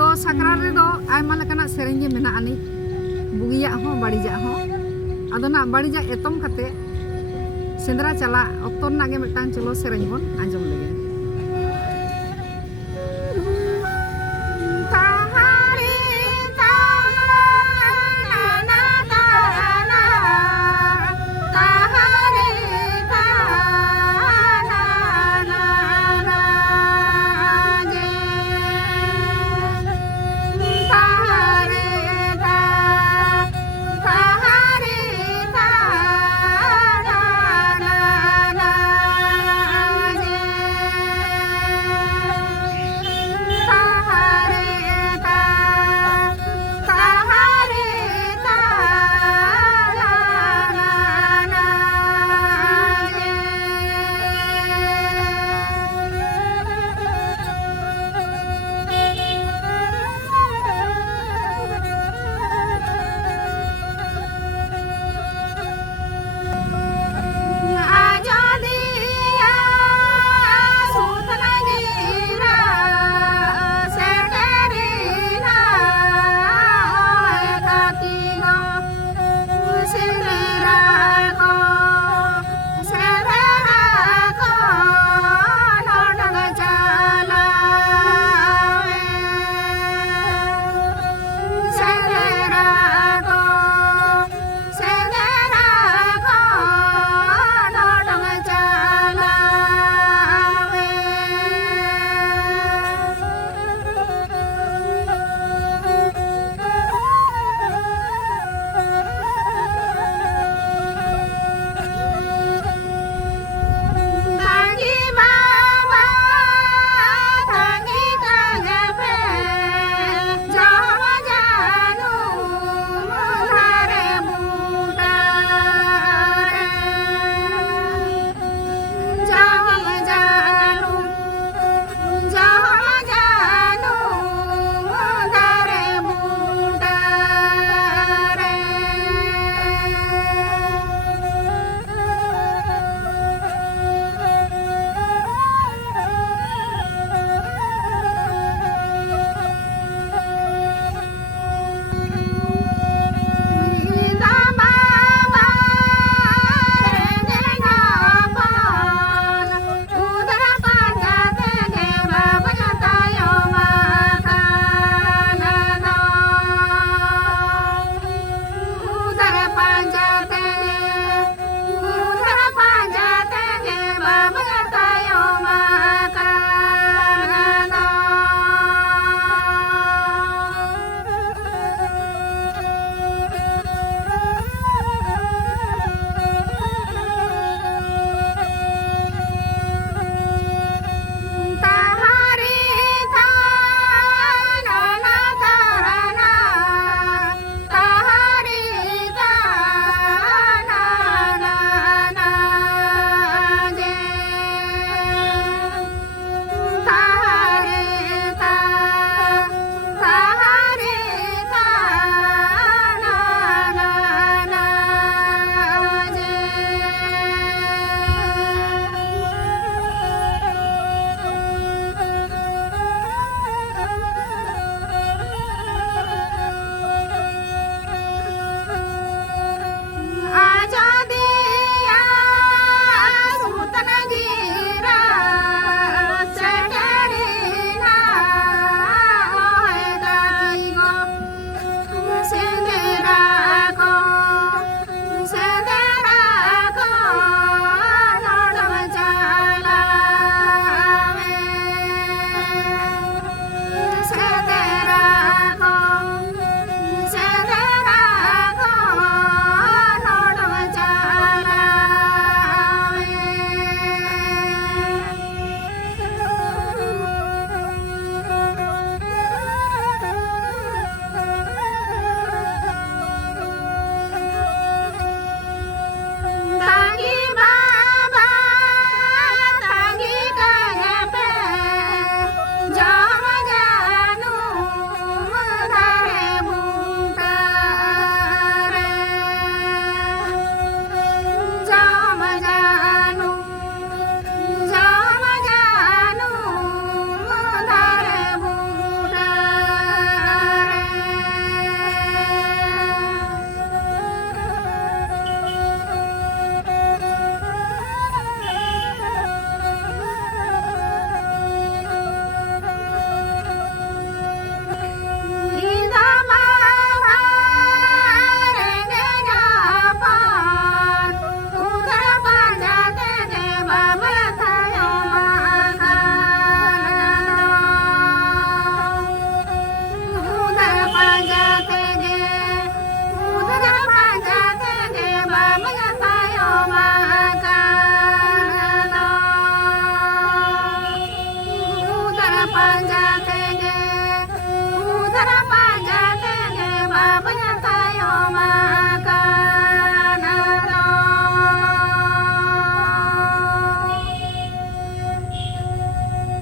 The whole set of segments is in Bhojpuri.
तो साकरात रे दो आयमा लेकाना सेरेंज गे मेना आनी बुगिया हो बाड़ीजा हो आदो ना बाड़ीजा एतम कते सेंद्रा चला अक्तोर ना गे मिटांग चलो सेरेंज बन आंजम लेगे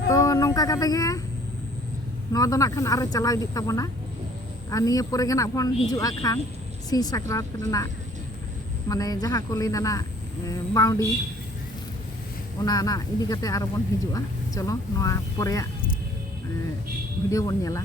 तो नौका कते गे नवा दो ना खान आरो चलाव इदी ताबोना और निये पोरे गे ना फोन हिजुआ खान सिंह साकरात रेना माने जहाँ को लैदा ना बाउंडी ओना ना इदी कते आरो बन हिजुआ चलो नवा पोरे वीडियो बन नेला।